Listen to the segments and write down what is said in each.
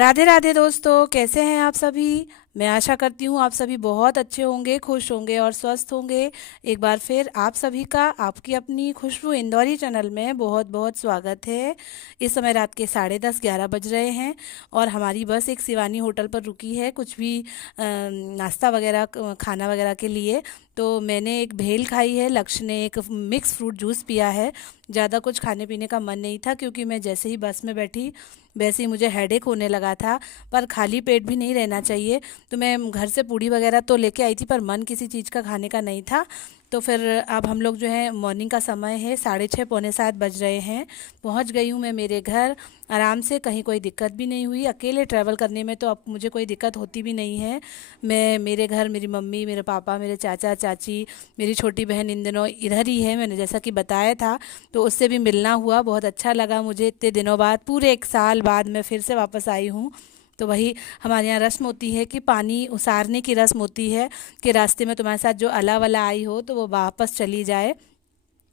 राधे राधे दोस्तों, कैसे हैं आप सभी। मैं आशा करती हूँ आप सभी बहुत अच्छे होंगे, खुश होंगे और स्वस्थ होंगे। एक बार फिर आप सभी का आपकी अपनी खुशबू इंदौरी चैनल में बहुत बहुत स्वागत है। इस समय रात के 10:30-11 बज रहे हैं और हमारी बस एक शिवानी होटल पर रुकी है कुछ भी नाश्ता वगैरह खाना वगैरह के लिए। तो मैंने एक भेल खाई है, लक्ष्य ने एक मिक्स फ्रूट जूस पिया है। ज़्यादा कुछ खाने पीने का मन नहीं था क्योंकि मैं जैसे ही बस में बैठी वैसे ही मुझे हेडेक होने लगा था। पर खाली पेट भी नहीं रहना चाहिए, तो मैं घर से पूड़ी वगैरह तो लेके आई थी पर मन किसी चीज़ का खाने का नहीं था। तो फिर अब हम लोग जो है, मॉर्निंग का समय है, 6:30 पौने 7 बज रहे हैं। पहुंच गई हूँ मैं मेरे घर आराम से, कहीं कोई दिक्कत भी नहीं हुई। अकेले ट्रैवल करने में तो अब मुझे कोई दिक्कत होती भी नहीं है। मैं मेरे घर मेरी मम्मी, मेरे पापा, मेरे चाचा चाची, मेरी छोटी बहन इन दिनों इधर ही है, मैंने जैसा कि बताया था। तो उससे भी मिलना हुआ, बहुत अच्छा लगा मुझे। इतने दिनों बाद, पूरे 1 साल बाद मैं फिर से वापस आई हूँ। तो वही हमारे यहाँ रस्म होती है कि पानी उसारने की रस्म होती है कि रास्ते में तुम्हारे साथ जो अला वला आई हो तो वो वापस चली जाए।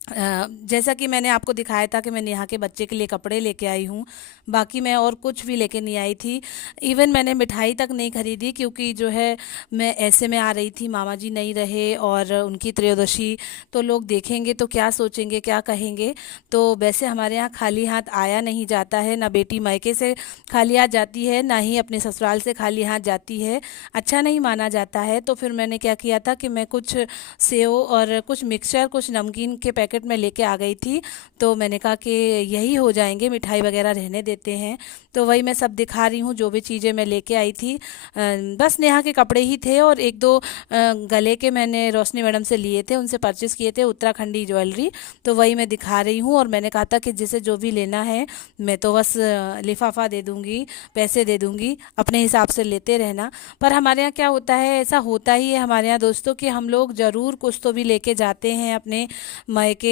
जैसा कि मैंने आपको दिखाया था कि मैं नेहा के बच्चे के लिए कपड़े लेके आई हूँ। बाकी मैं और कुछ भी लेके नहीं आई थी। इवन मैंने मिठाई तक नहीं खरीदी क्योंकि जो है, मैं ऐसे में आ रही थी, मामा जी नहीं रहे और उनकी त्रयोदशी। तो लोग देखेंगे तो क्या सोचेंगे, क्या कहेंगे। तो वैसे हमारे यहाँ खाली हाथ आया नहीं जाता है, ना बेटी मायके से खाली हाथ जाती है, ना ही अपने ससुराल से खाली हाथ जाती है। अच्छा नहीं माना जाता है। तो फिर मैंने क्या किया था कि मैं कुछ सेव और कुछ मिक्सचर, कुछ नमकीन के पैकेट में लेके आ गई थी। तो मैंने कहा कि यही हो जाएंगे, मिठाई वगैरह रहने देते हैं। तो वही मैं सब दिखा रही हूँ जो भी चीज़ें मैं लेके आई थी। बस नेहा के कपड़े ही थे और एक दो गले के मैंने रोशनी मैडम से लिए थे, उनसे परचेस किए थे उत्तराखंडी ज्वेलरी। तो वही मैं दिखा रही हूँ और मैंने कहा था कि जिसे जो भी लेना है मैं तो बस लिफाफा दे दूँगी, पैसे दे दूँगी, अपने हिसाब से लेते रहना। पर हमारे यहाँ क्या होता है, ऐसा होता ही है हमारे यहाँ दोस्तों कि हम लोग ज़रूर कुछ तो भी लेके जाते हैं अपने मायके।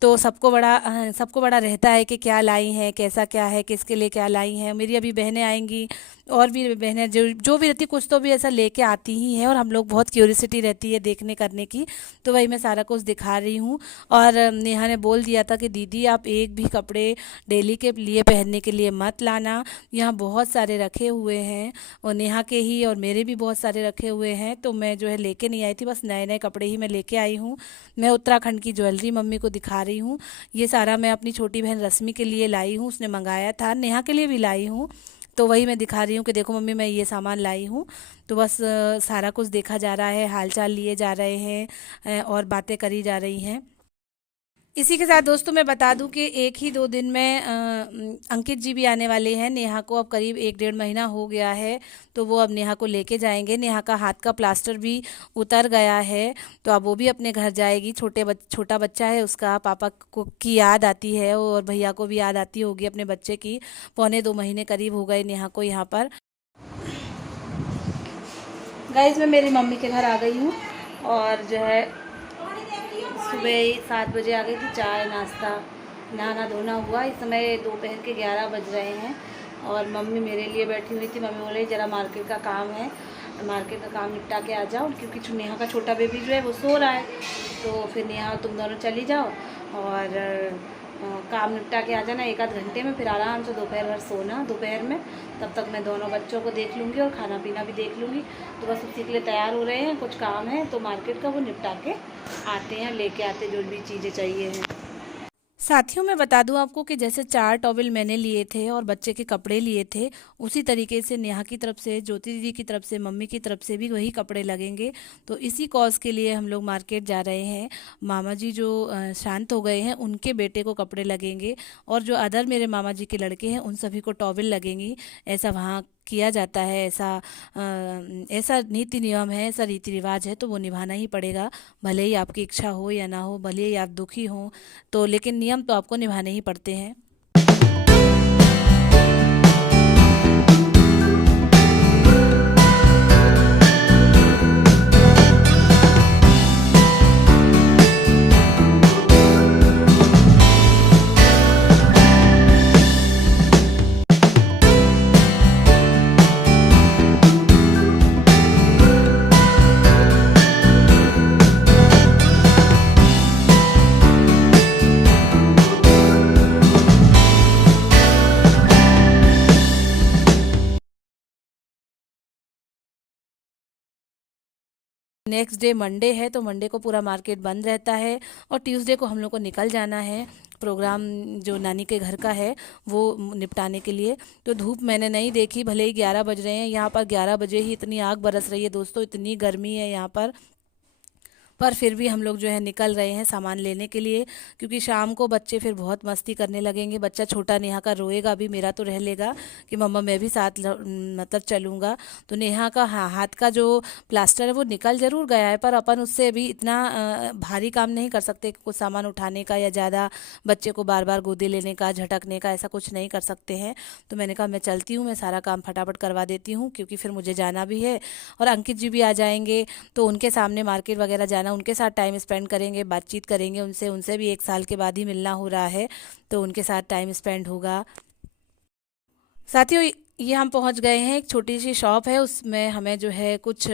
तो सबको बड़ा रहता है कि क्या लाई हैं, कैसा क्या है, किसके लिए क्या लाई हैं। मेरी अभी बहनें आएंगी और भी बहनें जो जो भी रहती, कुछ तो भी ऐसा लेके आती ही हैं और हम लोग बहुत क्यूरियोसिटी रहती है देखने करने की। तो वही मैं सारा कुछ दिखा रही हूँ। और नेहा ने बोल दिया था कि दीदी आप एक भी कपड़े डेली के लिए पहनने के लिए मत लाना, यहाँ बहुत सारे रखे हुए हैं। और नेहा के ही और मेरे भी बहुत सारे रखे हुए हैं। तो मैं जो है लेके नहीं आई थी, बस नए नए कपड़े ही मैं लेके आई हूँ। मैं उत्तराखंड की ज्वेलरी मम्मी को दिखा रही हूँ। ये सारा मैं अपनी छोटी बहन रश्मि के लिए लाई हूँ, उसने मंगाया था। नेहा के लिए भी लाई हूँ। तो वही मैं दिखा रही हूँ कि देखो मम्मी, मैं ये सामान लाई हूँ। तो बस सारा कुछ देखा जा रहा है, हालचाल लिए जा रहे हैं, और बातें करी जा रही हैं। इसी के साथ दोस्तों मैं बता दूं कि एक ही 2 दिन में अंकित जी भी आने वाले हैं। नेहा को अब करीब 1-1.5 महीना हो गया है। तो वो अब नेहा को लेके जाएंगे। नेहा का हाथ का प्लास्टर भी उतर गया है। तो अब वो भी अपने घर जाएगी। छोटा बच्चा है उसका, पापा को की याद आती है और भैया को भी याद आती होगी अपने बच्चे की। 1.25-2 महीने करीब हो गए नेहा को यहाँ पर। गाइस, मैं मेरी मम्मी के घर आ गई हूँ और जो है, सुबह ही 7 बजे आ गई थी। चाय नाश्ता नहाना धोना हुआ। इस समय दोपहर के 11 बज रहे हैं और मम्मी मेरे लिए बैठी हुई थी। मम्मी बोले ज़रा मार्केट का काम है, मार्केट का काम निपटा के आ जाओ, क्योंकि नेहा का छोटा बेबी जो है वो सो रहा है। तो फिर नेहा तुम दोनों चली जाओ और काम निपटा के आ जाना 1 आध घंटे में, फिर आराम से दोपहर भर सोना दोपहर में। तब तक मैं दोनों बच्चों को देख लूँगी और खाना पीना भी देख लूँगी। तो बस उसी के लिए तैयार हो रहे हैं, कुछ काम है तो मार्केट का वो निपटा के आते हैं, लेके आते जो भी चीज़ें चाहिए हैं। साथियों, मैं बता दूं आपको कि जैसे 4 टॉवल मैंने लिए थे और बच्चे के कपड़े लिए थे, उसी तरीके से नेहा की तरफ से, ज्योति दीदी की तरफ से, मम्मी की तरफ से भी वही कपड़े लगेंगे। तो इसी कॉज के लिए हम लोग मार्केट जा रहे हैं। मामा जी जो शांत हो गए हैं, उनके बेटे को कपड़े लगेंगे और जो अदर मेरे मामा जी के लड़के हैं उन सभी को टॉवल लगेंगी। ऐसा वहाँ किया जाता है, ऐसा नीति नियम है, ऐसा रीति रिवाज है, तो वो निभाना ही पड़ेगा। भले ही आपकी इच्छा हो या ना हो, भले ही आप दुखी हो, तो लेकिन नियम तो आपको निभाने ही पड़ते हैं। नेक्स्ट डे मंडे है, तो मंडे को पूरा मार्केट बंद रहता है और ट्यूसडे को हम लोग को निकल जाना है प्रोग्राम जो नानी के घर का है वो निपटाने के लिए। तो धूप मैंने नहीं देखी, भले ही 11 बज रहे हैं, यहाँ पर 11 बजे ही इतनी आग बरस रही है दोस्तों, इतनी गर्मी है यहाँ पर फिर भी हम लोग जो है निकल रहे हैं सामान लेने के लिए, क्योंकि शाम को बच्चे फिर बहुत मस्ती करने लगेंगे। बच्चा छोटा नेहा का रोएगा भी, मेरा तो रह लेगा कि मम्मा मैं भी साथ मतलब चलूँगा। तो नेहा का हाथ का जो प्लास्टर है वो निकल ज़रूर गया है, पर अपन उससे अभी इतना भारी काम नहीं कर सकते कि कुछ सामान उठाने का या ज़्यादा बच्चे को बार बार गोदी लेने का, झटकने का, ऐसा कुछ नहीं कर सकते हैं। तो मैंने कहा मैं चलती हूँ, मैं सारा काम फटाफट करवा देती हूँ, क्योंकि फिर मुझे जाना भी है और अंकित जी भी आ जाएंगे, तो उनके सामने मार्केट वगैरह जाना, उनके साथ टाइम स्पेंड करेंगे, बातचीत करेंगे उनसे, उनसे भी 1 साल के बाद ही मिलना हो रहा है, तो उनके साथ टाइम स्पेंड होगा। साथियों, ये हम पहुंच गए हैं, एक छोटी सी शॉप है, उसमें हमें जो है कुछ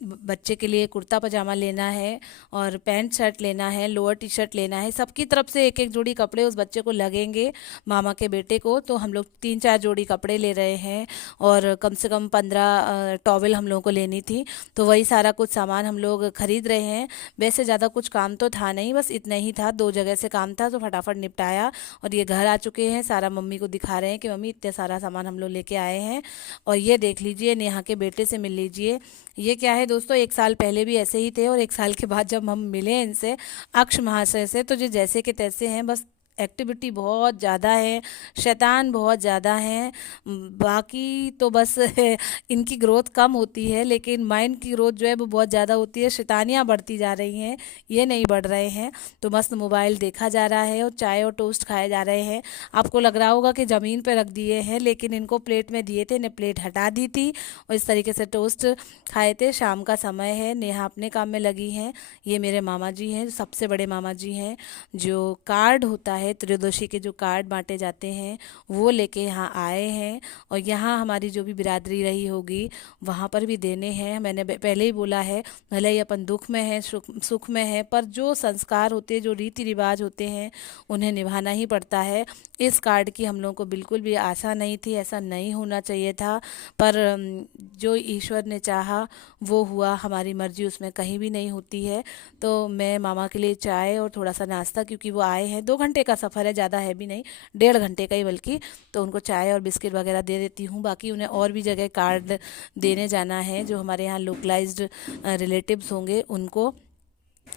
बच्चे के लिए कुर्ता पजामा लेना है और पैंट शर्ट लेना है, लोअर टी शर्ट लेना है। सबकी तरफ से एक एक जोड़ी कपड़े उस बच्चे को लगेंगे, मामा के बेटे को। तो हम लोग 3-4 जोड़ी कपड़े ले रहे हैं और कम से कम 15 टॉवल हम लोगों को लेनी थी। तो वही सारा कुछ सामान हम लोग खरीद रहे हैं। वैसे ज़्यादा कुछ काम तो था नहीं, बस इतना ही था, 2 जगह से काम था, तो फटाफट निपटाया और ये घर आ चुके हैं। सारा मम्मी को दिखा रहे हैं कि मम्मी इतना सारा सामान हम लोग लेके आए हैं। और ये देख लीजिए, नेहा के बेटे से मिल लीजिए, ये क्या है दोस्तों, 1 साल पहले भी ऐसे ही थे और 1 साल के बाद जब हम मिले इनसे, अक्ष महाशय से, तो ये जैसे के तैसे हैं, बस एक्टिविटी बहुत ज़्यादा है, शैतान बहुत ज़्यादा हैं। बाकी तो बस इनकी ग्रोथ कम होती है, लेकिन माइंड की ग्रोथ जो है वो बहुत ज़्यादा होती है। शैतानियाँ बढ़ती जा रही हैं, ये नहीं बढ़ रहे हैं। तो मस्त मोबाइल देखा जा रहा है और चाय और टोस्ट खाए जा रहे हैं। आपको लग रहा होगा कि ज़मीन पे रख दिए हैं, लेकिन इनको प्लेट में दिए थे, इन्हें प्लेट हटा दी थी और इस तरीके से टोस्ट खाए थे। शाम का समय है, नेहा अपने काम में लगी हैं। ये मेरे मामा जी हैं, सबसे बड़े मामा जी हैं, जो कार्ड होता है त्रयोदशी के, जो कार्ड बांटे जाते हैं, वो लेके यहाँ आए हैं। और यहाँ हमारी जो भी बिरादरी रही होगी वहाँ पर भी देने हैं। मैंने पहले ही बोला है, भले ही अपन दुख में है, सुख में है, पर जो संस्कार होते हैं, जो रीति रिवाज होते हैं, उन्हें निभाना ही पड़ता है। इस कार्ड की हम लोगों को बिल्कुल भी आशा नहीं थी, ऐसा नहीं होना चाहिए था, पर जो ईश्वर ने चाहा वो हुआ, हमारी मर्जी उसमें कहीं भी नहीं होती है। तो मैं मामा के लिए चाय और थोड़ा सा नाश्ता, क्योंकि वो आए हैं, 2 घंटे का सफ़र है, ज़्यादा है भी नहीं, 1.5 घंटे का ही बल्कि, तो उनको चाय और बिस्किट वगैरह दे देती हूँ। बाकी उन्हें और भी जगह कार्ड देने जाना है, जो हमारे यहाँ लोकलाइज्ड रिलेटिव्स होंगे उनको।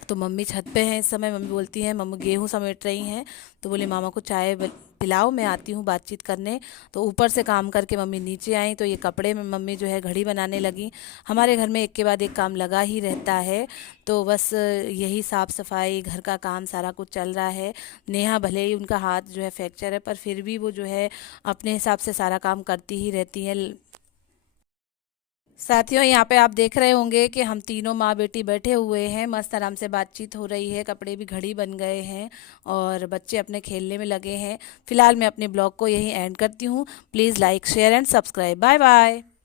तो मम्मी छत पे हैं इस समय, मम्मी बोलती हैं, मम्मी गेहूँ समेट रही हैं, तो बोले मामा को चाय पिलाओ, मैं आती हूँ बातचीत करने। तो ऊपर से काम करके मम्मी नीचे आई, तो ये कपड़े में मम्मी जो है घड़ी बनाने लगी। हमारे घर में एक के बाद एक काम लगा ही रहता है, तो बस यही साफ़ सफाई, घर का काम, सारा कुछ चल रहा है। नेहा भले ही उनका हाथ जो है फ्रैक्चर है, पर फिर भी वो जो है अपने हिसाब से सारा काम करती ही रहती हैं। साथियों, यहाँ पे आप देख रहे होंगे कि हम तीनों माँ बेटी बैठे हुए हैं, मस्त आराम से बातचीत हो रही है, कपड़े भी घड़ी बन गए हैं और बच्चे अपने खेलने में लगे हैं। फिलहाल मैं अपने ब्लॉग को यहीं एंड करती हूँ। Please like, share and subscribe. Bye bye.